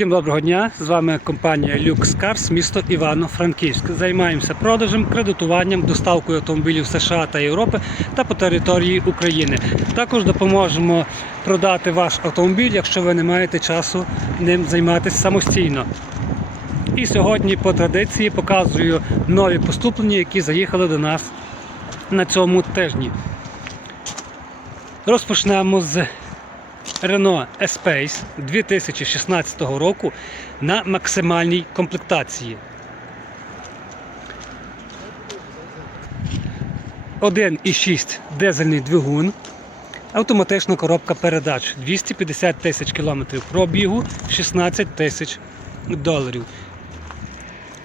Всім доброго дня! З вами компанія Lux Cars, місто Івано-Франківськ. Займаємося продажем, кредитуванням, доставкою автомобілів США та Європи та по території України. Також допоможемо продати ваш автомобіль, якщо ви не маєте часу ним займатися самостійно. І сьогодні по традиції показую нові поступлення, які заїхали до нас на цьому тижні. Розпочнемо з Renault Espace 2016 року на максимальній комплектації. 1,6 дизельний двигун, автоматична коробка передач 250 тисяч кілометрів пробігу, 16 тисяч доларів.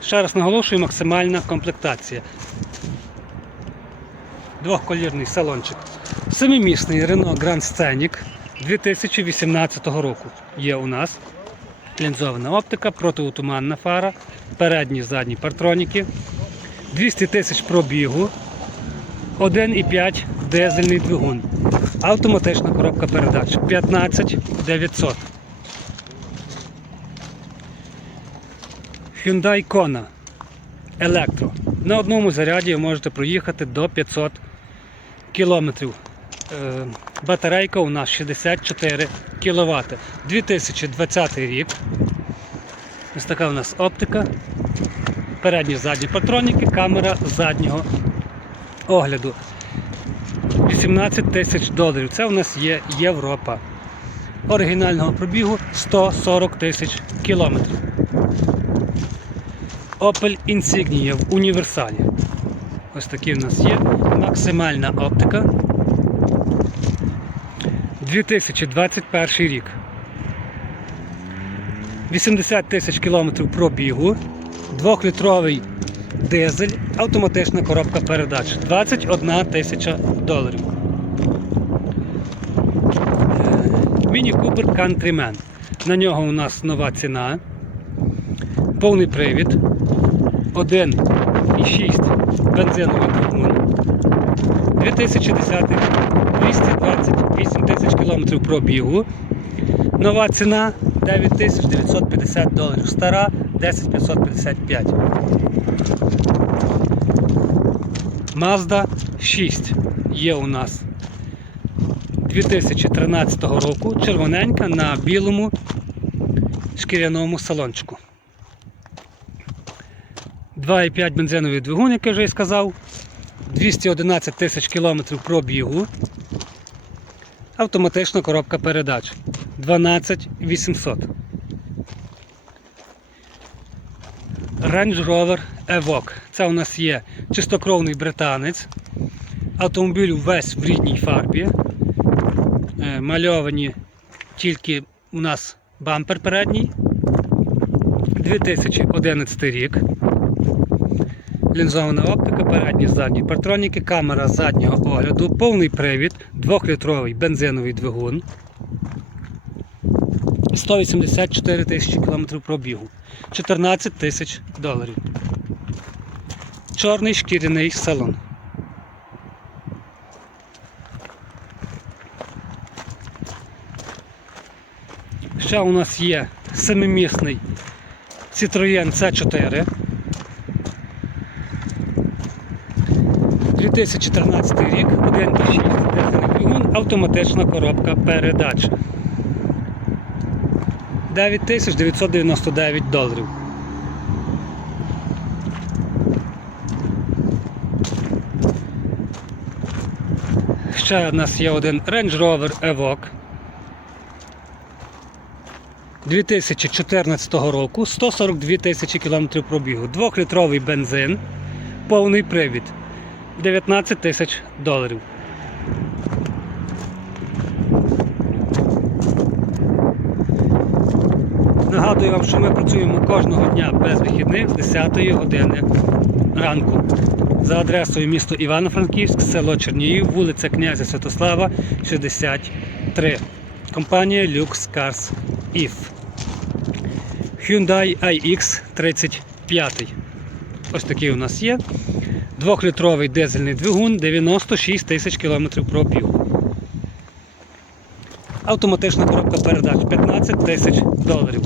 Ще раз наголошую, максимальна комплектація. Двохколірний салончик. Семимісний Renault Grand Scenic 2018 року є у нас. Лінзована оптика, протиутуманна фара, передні задні партроніки, 200 тисяч пробігу, 1,5 дизельний двигун, автоматична коробка передач 15 900. Hyundai Kona Електро. На одному заряді ви можете проїхати до 500 кілометрів. Батарейка у нас 64 кВт. 2020 рік. Ось така у нас оптика. Передні задні патроніки, камера заднього огляду. 18 тисяч доларів. Це у нас є Європа. Оригінального пробігу 140 тисяч кілометрів. Opel Insignia в універсалі. Ось такі в нас є. Максимальна оптика. 2021 рік. 80 тисяч кілометрів пробігу, 2-літровий дизель, автоматична коробка передач. 21 тисяча доларів. Міні Купер Countryman. На нього у нас нова ціна. Повний привід. 1,6 бензиновий двигун. 2010 рік. 228 тисяч кілометрів пробігу. Нова ціна 9950 доларів. Стара 10555. Mazda 6 є у нас 2013 року. Червоненька на білому шкіряному салончику. 2,5 бензиновий двигун, як я вже і сказав. 211 тисяч кілометрів пробігу. Автоматична коробка передач 12 800. Range Rover Evoque. Це у нас є чистокровний британець. Автомобіль весь в рідній фарбі. Е, Мальовані тільки у нас бампер передній. 2011 рік. Лінзована оптика, передні задні партроніки, камера заднього огляду, повний привід, 2-літровий бензиновий двигун. 184 тисячі кілометрів пробігу. 14 тисяч доларів. Чорний шкіряний салон. Ще у нас є семимісний Citroën C4. 2014 рік, 1,6 дизельний двигун, автоматична коробка передач. 9999 доларів. Ще у нас є один Range Rover Evoque. 2014 року 142 тисячі кілометрів пробігу. 2-літровий бензин, повний привід. 19 тисяч доларів. Нагадую вам, що ми працюємо кожного дня без вихідних з 10 години ранку. За адресою місто Івано-Франківськ, село Чернігів, вулиця князя Святослава, 63. Компанія Lux Cars IF. Hyundai iX 35. Ось такий у нас є. Двохлітровий дизельний двигун, 96 тисяч кілометрів пробігу. Автоматична коробка передач 15 тисяч доларів.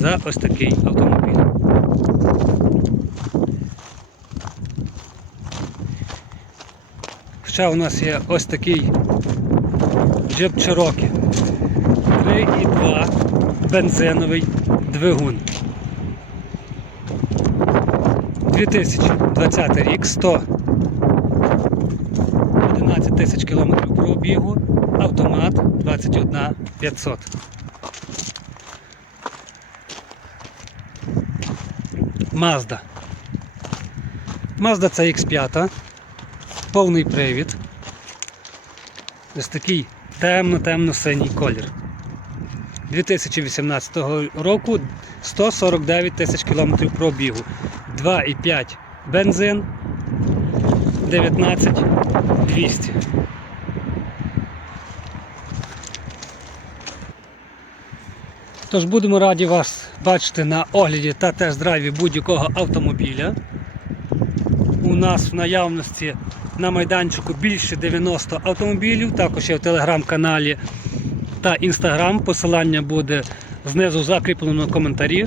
за ось такий автомобіль. Ще у нас є ось такий Jeep Cherokee. 3,2 бензиновий двигун. 2020 рік 111 тисяч кілометрів пробігу, автомат 21 500. Mazda. Mazda CX5, повний привід. Ось такий темно-темно-синій колір. 2018 року 149 тисяч кілометрів пробігу. 2,5 бензин, 19 200. Тож будемо раді вас бачити на огляді та тест-драйві будь-якого автомобіля. У нас в наявності на майданчику більше 90 автомобілів, також є в телеграм-каналі та інстаграм. Посилання буде знизу закріплено в коментарі.